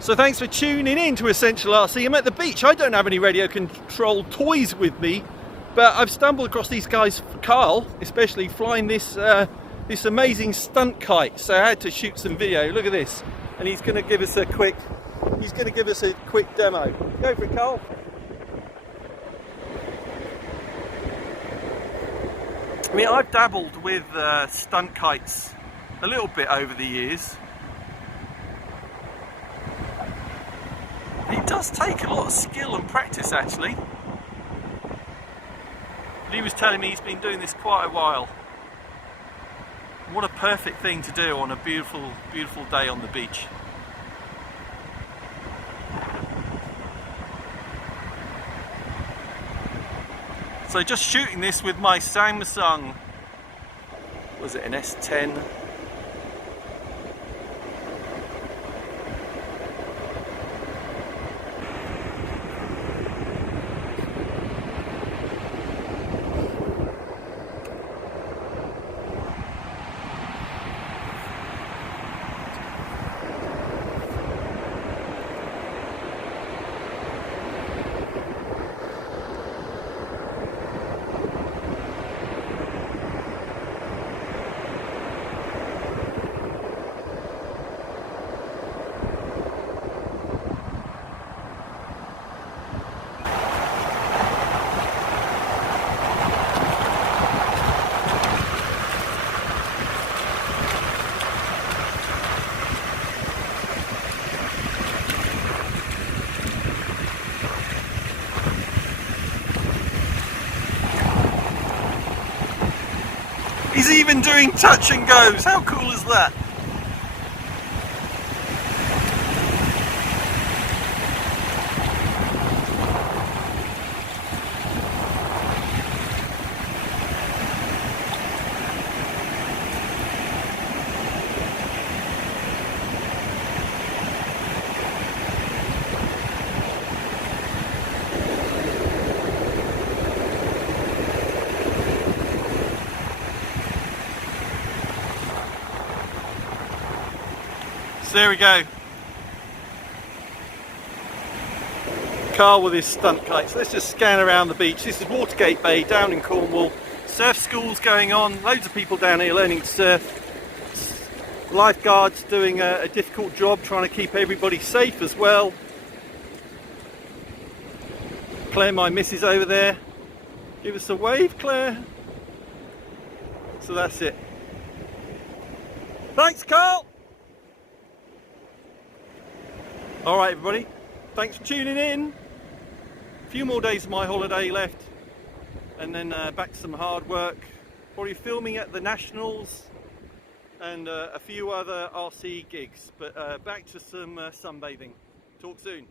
So thanks for tuning in to Essential RC. I'm at the beach. I don't have any radio controlled toys with me, but I've stumbled across these guys, Carl especially, flying this this amazing stunt kite. So I had to shoot some video. Look at this, and he's going to give us a quick demo. Go for it, Carl. I mean, I've dabbled with stunt kites a little bit over the years. It does take a lot of skill and practice, actually. But he was telling me he's been doing this quite a while. What a perfect thing to do on a beautiful, beautiful day on the beach. So just shooting this with my Samsung, was it an S10? He's even doing touch and goes. How cool is that? So there we go. Carl with his stunt kites. Let's just scan around the beach. This is Watergate Bay down in Cornwall. Surf school's going on. Loads of people down here learning to surf. Lifeguards doing a difficult job trying to keep everybody safe as well. Claire, my missus over there. Give us a wave, Claire. So that's it. Thanks, Carl. Alright everybody, thanks for tuning in. A few more days of my holiday left and then back to some hard work. Probably filming at the Nationals and a few other RC gigs, but back to some sunbathing. Talk soon.